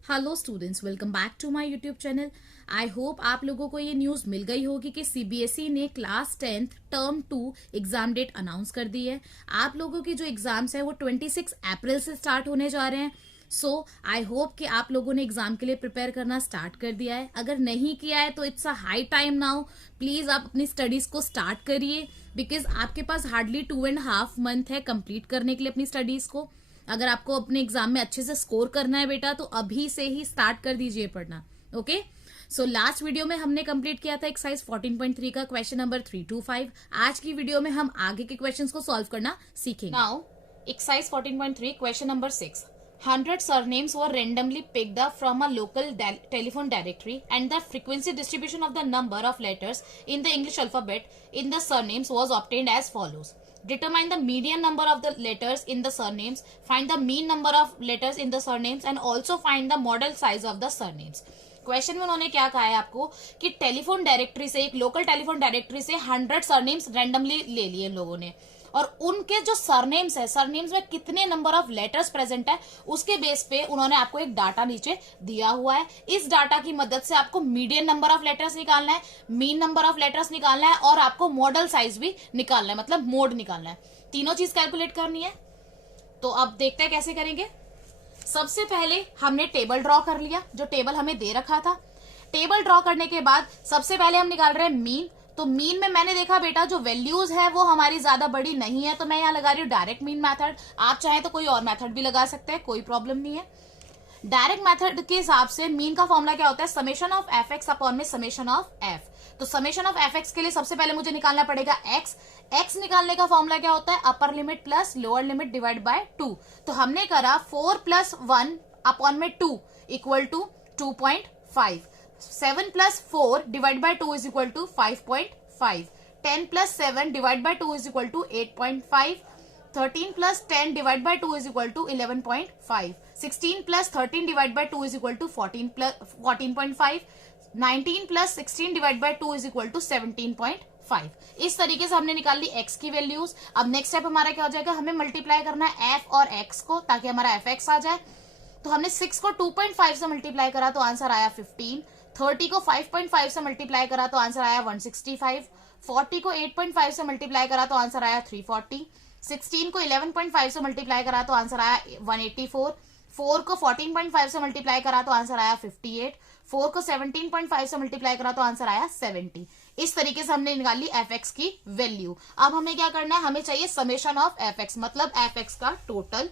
Hello students, welcome back to my YouTube channel. I hope आप लोगों को ये न्यूज़ मिल गई होगी कि सीबीएसई ने class 10th term 2 exam date announce कर दी है। आप लोगों की जो एग्जाम्स है वो 26 अप्रैल से स्टार्ट होने जा रहे हैं। सो आई होप कि आप लोगों ने एग्जाम के लिए प्रिपेयर करना स्टार्ट कर दिया है। अगर नहीं किया है तो it's a high time now. Please आप अपनी स्टडीज को स्टार्ट करिए, बिकॉज आपके पास हार्डली 2.5 मंथ है कंप्लीट करने के लिए अपनी स्टडीज को। अगर आपको अपने एग्जाम में अच्छे से स्कोर करना है बेटा, तो अभी से ही स्टार्ट कर दीजिए पढ़ना। ओके, सो लास्ट वीडियो में हमने कंप्लीट किया था एक्सरसाइज 14.3 का क्वेश्चन नंबर 3 to 5। आज की वीडियो में हम आगे के क्वेश्चंस को सॉल्व करना सीखेंगे। Now exercise 14.3 question number 6। 100 surnames were randomly picked up from a local telephone directory, and the frequency distribution of the number of letters in the English alphabet in the surnames was obtained as follows. Determine the median number of the letters in the surnames, find the mean number of letters in the surnames, and also find the model size of the surnames. Question में उन्होंने क्या कहा है आपको कि telephone directory से, एक local telephone directory से 100 सरनेम्स रैंडमली ले लिए इन लोगों ने, और उनके जो सरनेम्स है, सरनेम्स में कितने नंबर ऑफ लेटर्स प्रेजेंट है उसके बेस पे उन्होंने आपको एक डाटा नीचे दिया हुआ है। इस डाटा की मदद से आपको मीडियन नंबर ऑफ लेटर्स निकालना है, मीन नंबर ऑफ लेटर्स निकालना है, और आपको मॉडल साइज भी निकालना है, मतलब मोड निकालना है। तीनों चीज कैलकुलेट करनी है। तो अब देखते हैं कैसे करेंगे। सबसे पहले हमने टेबल ड्रॉ कर लिया, जो टेबल हमें दे रखा था। टेबल ड्रॉ करने के बाद सबसे पहले हम निकाल रहे हैं मीन। तो मीन में मैंने देखा बेटा जो वैल्यूज है वो हमारी ज्यादा बड़ी नहीं है, तो मैं यहाँ लगा रही हूँ डायरेक्ट मीन मेथड। आप चाहें तो कोई और मेथड भी लगा सकते हैं, कोई प्रॉब्लम नहीं है। डायरेक्ट मेथड के हिसाब से मीन का फॉर्मूला क्या होता है, summation of F x upon में समेशन ऑफ एफ। तो समेशन ऑफ एफ एक्स के लिए सबसे पहले मुझे निकालना पड़ेगा एक्स। एक्स निकालने का फॉर्मूला क्या होता है, upper limit plus lower limit divide by 2। तो हमने करा 4 + 1 अपॉन में 2 equal to 2.5। 7 + 4 divide by 2 is equal to 5.5। 10 + 7 divide by 2 is equal to 8.5। 13 + 10 divide by 2 is equal to 11.5। 16 + 13 divide by 2 is equal to 14.5। 19 + 16 divide by 2 is equal to 17.5। इस तरीके से हमने निकाल ली एक्स की वैल्यूज। अब नेक्स्ट स्टेप हमारा क्या हो जाएगा, हमें मल्टीप्लाई करना है एफ और एक्स को, ताकि हमारा एफ एक्स आ जाए। तो हमने 6 को 2.5 से मल्टीप्लाई करा तो आंसर आया 15। 30 को 5.5 से मल्टीप्लाई करा तो आंसर आया 165। 40 को 8.5 से मल्टीप्लाई करा तो आंसर आया 340। 16 को 11.5 से मल्टीप्लाई करा तो आंसर आया 184। 4 को 14.5 से मल्टीप्लाई करा तो आंसर आया 58। 4 को 17.5 से मल्टीप्लाई करा तो आंसर आया 70। इस तरीके से हमने निकाली एफ एक्स की वैल्यू। अब हमें क्या करना है, हमें चाहिए समेशन ऑफ एफ एक्स, मतलब एफ एक्स का टोटल।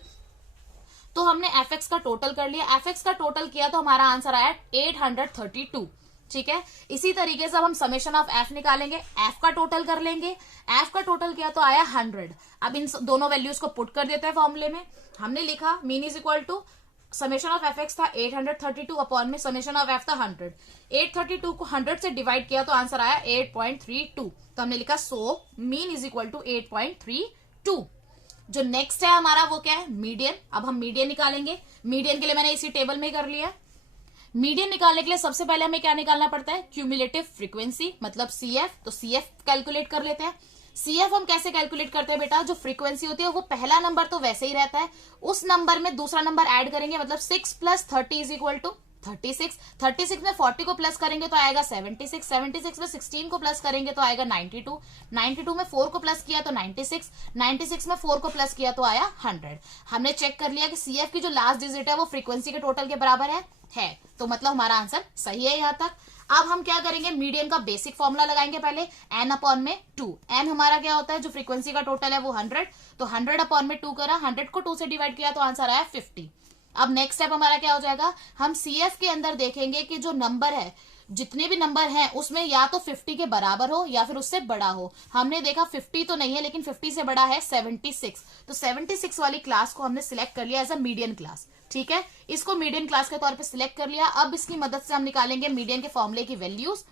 तो हमने एफ एक्स का टोटल कर लिया। एफ एक्स का टोटल किया तो हमारा आंसर आया 832। ठीक है, इसी तरीके से अब हम समेशन ऑफ एफ निकालेंगे, एफ का टोटल कर लेंगे। एफ का टोटल किया तो आया 100। अब इन दोनों वैल्यूज को पुट कर देते हैं फॉर्मूले में। हमने लिखा mean is equal to summation of F X था 832 अपॉन में समेशन ऑफ एफ था 100। 832 को 100 से डिवाइड किया तो आंसर आया 8.32। तो हमने लिखा so mean is equal to 8.32। जो नेक्स्ट है हमारा वो क्या है, मीडियन। अब हम मीडियन निकालेंगे। मीडियन के लिए मैंने इसी टेबल में कर लिया। मीडियन निकालने के लिए सबसे पहले हमें क्या निकालना पड़ता है, क्यूमुलेटिव फ्रीक्वेंसी, मतलब सीएफ। तो सीएफ कैलकुलेट कर लेते हैं। सीएफ हम कैसे कैलकुलेट करते हैं बेटा, जो फ्रीक्वेंसी होती है वो पहला नंबर तो वैसे ही रहता है, उस नंबर में दूसरा नंबर ऐड करेंगे, मतलब 6 + 30 इज इक्वल टू 36। 36 में 40 को प्लस करेंगे तो आएगा 76। 76 में 16 को प्लस करेंगे तो आएगा 92। 92 में 4 को प्लस किया तो 96। 96 में 4 को प्लस किया तो आया 100। हमने चेक कर लिया कि सीएफ की जो लास्ट डिजिट है वो फ्रीक्वेंसी के टोटल के बराबर है। तो मतलब हमारा आंसर सही है यहां तक। अब हम क्या करेंगे, मीडियन का बेसिक फॉर्मूला लगाएंगे पहले, n अपॉन में 2। n हमारा क्या होता है, जो फ्रीक्वेंसी का टोटल है वो 100। तो 100 अपॉन में 2 करा, 100 को 2 से डिवाइड किया तो आंसर आया 50। अब नेक्स्ट स्टेप हमारा क्या हो जाएगा, हम सीएफ के अंदर देखेंगे कि जो नंबर है, जितने भी नंबर हैं उसमें या तो 50 के बराबर हो या फिर उससे बड़ा हो। हमने देखा 50 तो नहीं है, लेकिन 50 से बड़ा है 76। तो 76 वाली क्लास को हमने सिलेक्ट कर लिया एज अ मीडियन क्लास। ठीक है, इसको मीडियन क्लास के तौर पे सिलेक्ट कर लिया। अब इसकी मदद से हम निकालेंगे मीडियन के फॉर्मूले की वैल्यूज।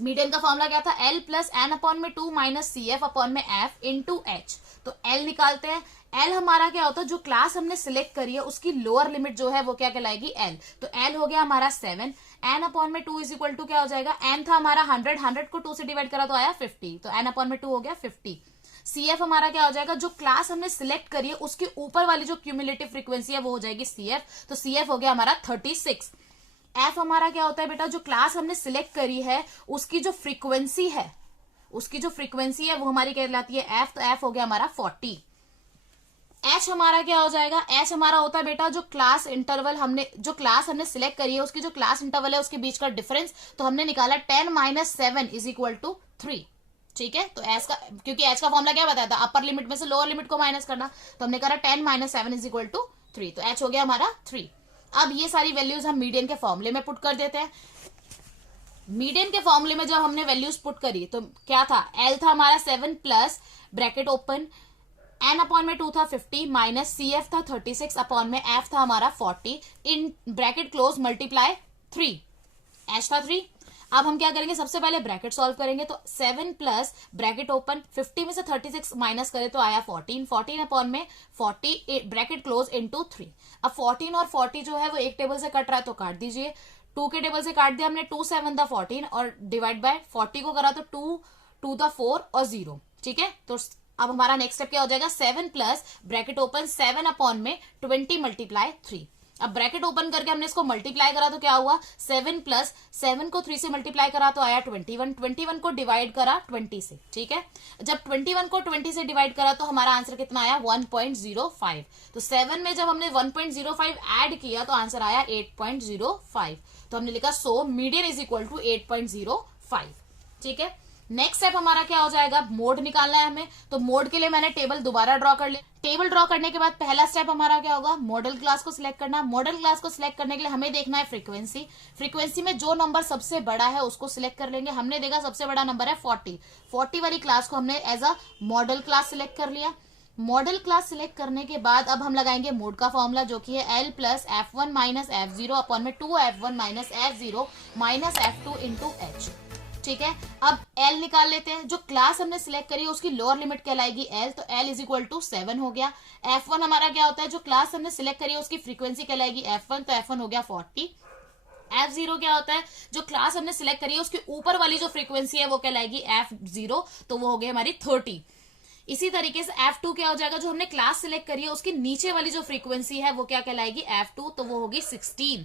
मीडियन का फॉर्मूला क्या था, L + n अपॉन में 2 माइनस CF अपॉन में F इंटू H। तो L निकालते हैं। L हमारा क्या होता है, जो क्लास हमने सिलेक्ट करी है उसकी लोअर लिमिट जो है वो क्या कहलाएगी, L। तो L हो गया हमारा 7। n अपॉन में 2 इज इक्वल टू क्या हो जाएगा, n था हमारा 100, 100 को 2 से डिवाइड करा तो आया 50। तो n अपॉन में 2 हो गया 50। CF हमारा क्या हो जाएगा, जो क्लास हमने सिलेक्ट करी है उसके ऊपर वाली जो क्यूमुलेटिव फ्रीक्वेंसी है वो हो जाएगी CF, तो CF हो गया हमारा 36। F हमारा क्या होता है बेटा, जो क्लास हमने सिलेक्ट करी है उसकी जो फ्रीक्वेंसी है, उसकी जो फ्रीक्वेंसी है वो हमारी कहलाती है F, तो F हो गया हमारा 40। H हमारा क्या हो जाएगा, H हमारा होता है बेटा जो क्लास इंटरवल हमने, जो क्लास हमने सिलेक्ट करी है उसकी जो क्लास इंटरवल है उसके बीच का डिफरेंस, तो हमने निकाला 10 - 7 = 3। ठीक है, तो H का, क्योंकि H का फॉर्मूला क्या बताया था, अपर लिमिट में से लोअर लिमिट को माइनस करना, तो हमने करा 10 - 7 = 3, तो H हो गया हमारा 3। अब ये सारी वैल्यूज हम मीडियन के फॉर्मूले में पुट कर देते हैं। मीडियन के फॉर्मूले में जब हमने वैल्यूज पुट करी तो क्या था, L था हमारा 7 plus bracket open n upon में 2 था 50 माइनस CF था 36 अपॉन में F था हमारा 40 in bracket close multiply 3, H था 3। अब हम क्या करेंगे, सबसे पहले ब्रैकेट सॉल्व करेंगे, तो 7 प्लस ब्रैकेट ओपन 50 में से 36 माइनस करें तो आया 14, 14 अपॉन में 40 ब्रैकेट क्लोज इनटू 3। अब 14 और 40 जो है वो एक टेबल से कट रहा है तो काट दीजिए, 2 के टेबल से काट दिया हमने, 2 7 था 14 और डिवाइड बाय 40 को करा तो 2 2 था 4 और 0। ठीक है, तो अब हमारा नेक्स्ट स्टेप क्या हो जाएगा, 7 प्लस ब्रैकेट ओपन 7 अपॉन में 20 मल्टीप्लाई 3। अब ब्रैकेट ओपन करके हमने इसको मल्टीप्लाई करा तो क्या हुआ, 7 प्लस 7 को 3 से मल्टीप्लाई करा तो आया 21, 21 को डिवाइड करा 20 से। ठीक है, जब 21 को 20 से डिवाइड करा तो हमारा आंसर कितना आया, 1.05। तो 7 में जब हमने 1.05 ऐड किया तो आंसर आया 8.05, तो हमने लिखा so median is equal to 8.05। ठीक है, नेक्स्ट स्टेप हमारा क्या हो जाएगा, मोड निकालना है हमें, तो मोड के लिए मैंने टेबल दोबारा ड्रॉ कर लिया। टेबल ड्रॉ करने के बाद पहला स्टेप हमारा क्या होगा, मॉडल क्लास को सिलेक्ट करना। मॉडल क्लास को सिलेक्ट करने के लिए हमें देखना है फ्रीक्वेंसी, फ्रीक्वेंसी में जो नंबर सबसे बड़ा है उसको सिलेक्ट कर लेंगे। हमने देखा सबसे बड़ा नंबर है 40, 40 वाली क्लास को हमने as a model class select कर लिया। मॉडल क्लास सिलेक्ट करने के बाद अब हम लगाएंगे मोड का फॉर्मूला जो कि है L plus F1 minus F0 upon में 2F1 minus F0 minus F2 into H। ठीक है, अब L निकाल लेते हैं, जो क्लास हमने सिलेक्ट करी है उसकी लोअर लिमिट कहलाएगी L, तो L इज इक्वल टू 7 हो गया। F1 हमारा क्या होता है, जो क्लास हमने सिलेक्ट करी है उसकी फ्रीक्वेंसी कहलाएगी F1, तो F1 हो गया 40। F0 क्या होता है, जो क्लास हमने सिलेक्ट करी है उसके ऊपर वाली जो फ्रीक्वेंसी है वो कहलाएगी F0, तो वो हो गई हमारी 30। इसी तरीके से F2 क्या हो जाएगा, जो हमने क्लास सिलेक्ट करी है उसकी नीचे वाली जो फ्रीक्वेंसी है वो क्या कहलाएगी F2, तो वो होगी 16।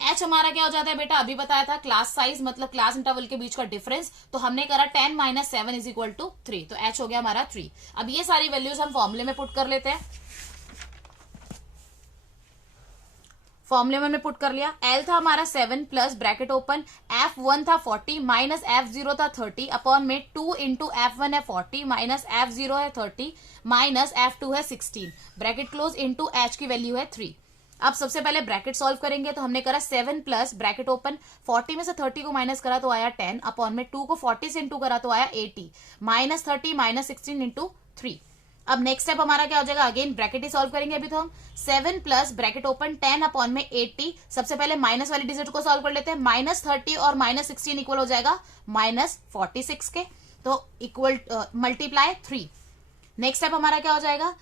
H हमारा क्या हो जाता है बेटा, अभी बताया था क्लास साइज मतलब क्लास इंटरवल के बीच का डिफरेंस, तो हमने करा 10 - 7 = 3, तो H हो गया हमारा 3। अब ये सारी वैल्यूज हम फॉर्मूले में पुट कर लेते हैं। फॉर्मूले में हमने पुट कर लिया, L था हमारा 7 प्लस ब्रैकेट ओपन F1 था 40 माइनस F0 था 30 अपॉन में 2 इंटू F1 है 40 माइनस F0 है 30 माइनस F2 है 16 ब्रैकेट क्लोज इंटू H की वैल्यू है 3। अब सबसे पहले ब्रैकेट सॉल्व करेंगे, तो हमने करा 7 प्लस ब्रैकेट ओपन 40 में से 30 को माइनस करा तो आया 10 अपॉन में 2 को 40 से इंटू करा तो आया 80 माइनस 30 माइनस 16 इंटू 3। अब नेक्स्ट स्टेप हमारा क्या हो जाएगा, अगेन ब्रैकेट ही सॉल्व करेंगे। अभी तो हम 7 प्लस ब्रैकेट ओपन 10 अपॉन में 80, सबसे पहले माइनस वाली डिजिट को सॉल्व कर लेते हैं। माइनस 30 और माइनस 16 इक्वल हो जाएगा माइनस 46 के, तो इक्वल मल्टीप्लाई 3। नेक्स्ट स्टेप हमारा क्या हो जाएगा,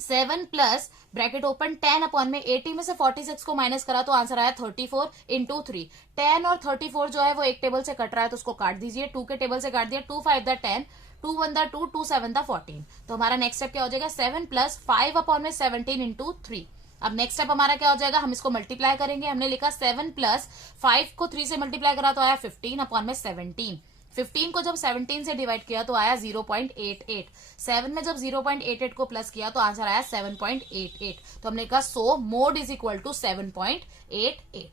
7 प्लस ब्रैकेट ओपन 10 अपॉन में 80 में से 46 को माइनस करा तो आंसर आया 34 इंटू 3। 10 और 34 जो है वो एक टेबल से कट रहा है तो उसको काट दीजिए, 2 के टेबल से काट दिया, 2 5 दा 10, 2 1 दा 2, 2 7 दा 14। तो हमारा नेक्स्ट स्टेप क्या हो जाएगा, 7 प्लस 5 अपॉन में 17 इंटू 3। अब नेक्स्ट स्टेप हमारा क्या हो जाएगा, हम इसको मल्टीप्लाई करेंगे। हमने लिखा 7 प्लस 5 को 3 से मल्टीप्लाई करा तो आया 15 अपॉन में 17। 15 को जब 17 से डिवाइड किया तो आया 0.88। 7 में जब 0.88 को प्लस किया तो आंसर आया 7.88। तो हमने कहा so mode is equal to 7.88।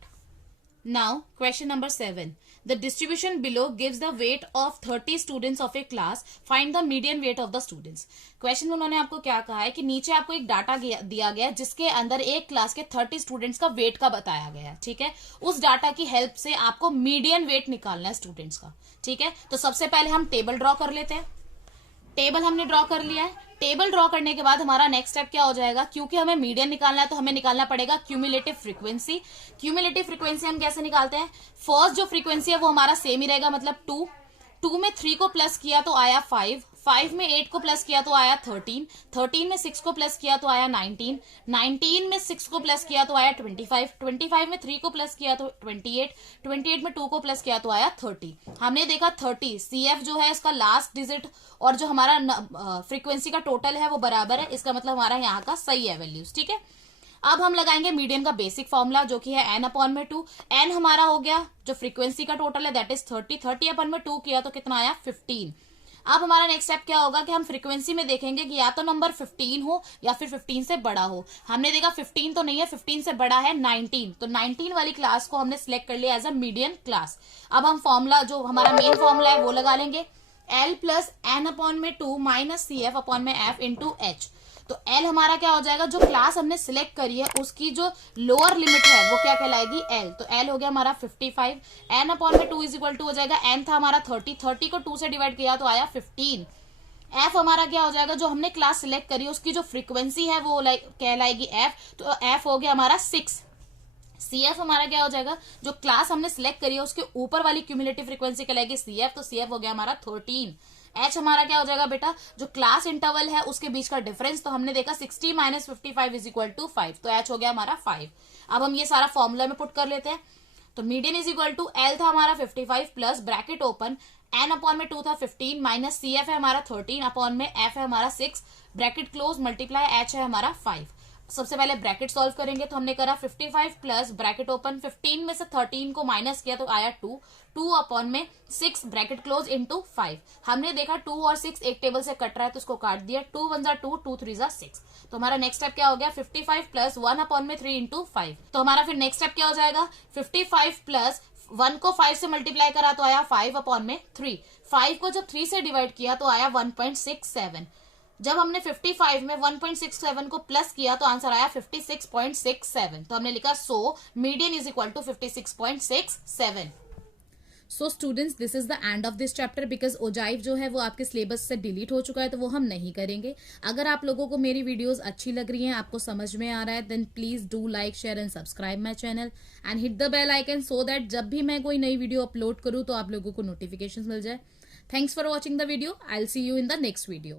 Now question number 7, the distribution below gives the weight of 30 students of a class, find the median weight of the students. Question में उन्होंने आपको क्या कहा है कि नीचे आपको एक डाटा दिया गया है जिसके अंदर एक क्लास के 30 स्टूडेंट्स का वेट का बताया गया है। ठीक है, उस डाटा की हेल्प से आपको मीडियन वेट निकालना है स्टूडेंट्स का। ठीक है, तो सबसे पहले हम टेबल ड्रॉ कर लेते हैं। टेबल हमने ड्रॉ कर लिया है। टेबल ड्रॉ करने के बाद हमारा नेक्स्ट स्टेप क्या हो जाएगा, क्योंकि हमें मीडियन निकालना है तो हमें निकालना पड़ेगा क्यूमुलेटिव फ्रीक्वेंसी। क्यूमुलेटिव फ्रीक्वेंसी हम कैसे निकालते हैं, फर्स्ट जो फ्रीक्वेंसी है वो हमारा सेम ही रहेगा, मतलब 2 में 3 को प्लस किया तो आया 5, 5 में 8 को प्लस किया तो आया 13, 13 में 6 को प्लस किया तो आया 19, 19 में 6 को प्लस किया तो आया 25, 25 में 3 को प्लस किया तो 28, 28 में 2 को प्लस किया तो आया 30। हमने देखा 30 CF जो है इसका लास्ट डिजिट और जो हमारा फ्रीक्वेंसी का टोटल है वो बराबर है, इसका मतलब हमारा यहाँ का सही है वैल्यूज। ठीक है, अब हम लगाएंगे मीडियन का बेसिक फॉर्मूला जो कि है n/2। n हमारा हो गया जो फ्रीक्वेंसी का टोटल है दैट इज 30, 30/2 किया तो कितना आया 15। अब हमारा नेक्स्ट स्टेप क्या होगा कि हम फ्रीक्वेंसी में देखेंगे कि या तो नंबर 15 हो या फिर 15 से बड़ा हो। हमने देखा 15 तो नहीं है, 15 से बड़ा है 19, तो 19 वाली क्लास को हमने सिलेक्ट कर लिया एज अ मीडियन क्लास। अब हम फॉर्मूला जो हमारा मेन फॉर्मूला है वो लगा लेंगे, L plus n/2 minus CF/F into H। तो L हमारा क्या हो जाएगा, जो क्लास हमने सिलेक्ट करी है उसकी जो लोअर लिमिट है वो क्या कहलाएगी L। तो L हो गया हमारा 55, n/2 इज इक्वल टू हो जाएगा n था हमारा 30, 30 को 2 से डिवाइड किया तो आया 15। F हमारा क्या हो जाएगा, जो हमने क्लास सिलेक्ट करी उसकी जो फ्रीक्वेंसी है वो कहलाएगी F, तो F हो गया हमारा 6। CF हमारा क्या हो जाएगा, जो क्लास हमने सिलेक्ट करी है उसके ऊपर वाली क्यूमुलेटिव फ्रीक्वेंसी कहलाएगी CF, तो CF हो गया हमारा 13। H हमारा क्या हो जाएगा बेटा, जो क्लास इंटरवल है उसके बीच का डिफरेंस, तो हमने देखा 60 माइनस 55 इज इक्वल टू 5, तो H हो गया हमारा 5। अब हम ये सारा फॉर्मूला में पुट कर लेते हैं। तो median is equal to L था हमारा 55 प्लस ब्रैकेट ओपन n/2 था 15 माइनस CF है हमारा 13 अपॉन में F है हमारा 6 ब्रैकेट क्लोज मल्टीप्लाई H है हमारा 5। सबसे पहले ब्रैकेट सॉल्व करेंगे तो हमने करा 55 प्लस ब्रैकेट ओपन 15 में से 13 को माइनस किया तो आया 2, 2 अपॉन में 6 ब्रैकेट क्लोज इंटू 5। हमने देखा 2 और 6 एक टेबल से कट रहा है तो उसको काट दिया, 2 1 2, 2 3 6। तो हमारा नेक्स्ट स्टेप क्या हो गया 55 प्लस 1 अपॉन में 3 इंटू 5। तो हमारा फिर नेक्स्ट स्टेप क्या हो जाएगा 55 प्लस 1 को 5 से मल्टीप्लाई करा तो आया 5 अपॉन में 3, 5 को जब 3 से डिवाइड किया तो आया 1.67। जब हमने 55 में 1.67 को प्लस किया तो आंसर आया 56.67। तो हमने लिखा so median is equal to 56.67। So students this is the end of this chapter because ogive जो है वो आपके सिलेबस से डिलीट हो चुका है तो वो हम नहीं करेंगे। अगर आप लोगों को मेरी वीडियोस अच्छी लग रही हैं, आपको समझ में आ रहा है, then please do like share and subscribe my channel and hit the bell icon so that जब भी मैं कोई नई वीडियो अपलोड करूँ तो आप लोगों को नोटिफिकेशन मिल जाए। Thanks for watching the video, I will see you in the next video.